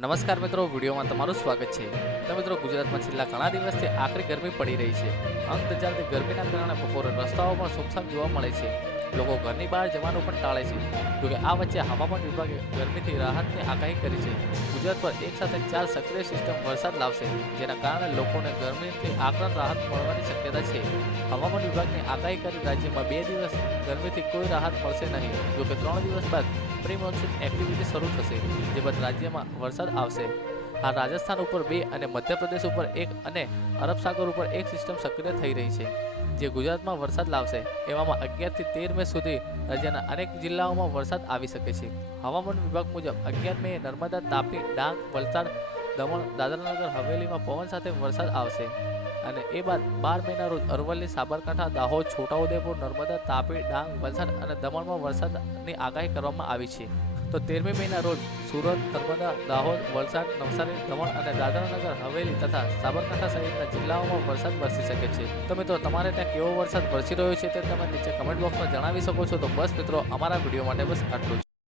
નમસ્કાર મિત્રો, વિડીયોમાં તમારું સ્વાગત છે। તો મિત્રો, ગુજરાતમાં છેલ્લા ઘણા દિવસથી આકરી ગરમી પડી રહી છે। અંગ દજાડતી ગરમીના કારણે બપોરે રસ્તાઓ પણ સુમસામ જોવા મળે છે। લોકો ઘરની બહાર જવાનું પણ ટાળે છે। જોકે આ વચ્ચે હવામાન વિભાગે ગરમીથી રાહતની આગાહી કરી છે। ગુજરાત પર એક સાથે 4 સક્રિય સિસ્ટમ વરસાદ લાવશે, જેના કારણે લોકોને ગરમીથી આકરણ રાહત મળવાની શક્યતા છે। હવામાન વિભાગની આગાહી કરી રાજ્યમાં 2 દિવસ ગરમીથી કોઈ રાહત મળશે નહીં। જોકે 3 દિવસ બાદ પ્રી મોન્સૂન એક્ટિવિટી શરૂ થશે, જે બાદ રાજ્યમાં વરસાદ આવશે। આ રાજસ્થાન ઉપર 2 અને મધ્યપ્રદેશ ઉપર 1 અને અરબ સાગર ઉપર 1 સિસ્ટમ સક્રિય થઈ રહી છે, જે ગુજરાતમાં વરસાદ લાવશે। એવામાં 11 થી 13 મે સુધી રાજ્યના અનેક જિલ્લાઓમાં વરસાદ આવી શકે છે। હવામાન વિભાગ મુજબ 11 મે નર્મદા, તાપી, ડાંગ, વલસાડ, દમણ, દાદરાનગર હવેલીમાં પવન સાથે વરસાદ આવશે અને એ બાદ 12 મેના રોજ અરવલ્લી, સાબરકાંઠા, દાહોદ, છોટાઉદેપુર, નર્મદા, તાપી, ડાંગ, વલસાડ અને દમણમાં વરસાદની આગાહી કરવામાં આવી છે। તો 13મી મેના રોજ સુરત, નર્મદા, દાહોદ, વલસાડ, નવસારી, દમણ અને દાદરાનગર હવેલી તથા સાબરકાંઠા સહિતના જિલ્લાઓમાં વરસાદ વરસી શકે છે। તો મિત્રો, તમારે ત્યાં કેવો વરસાદ વરસી રહ્યો છે તે તમે નીચે કમેન્ટ બોક્સમાં જણાવી શકો છો। તો બસ મિત્રો, અમારા વિડીયો માટે બસ આટલું જ।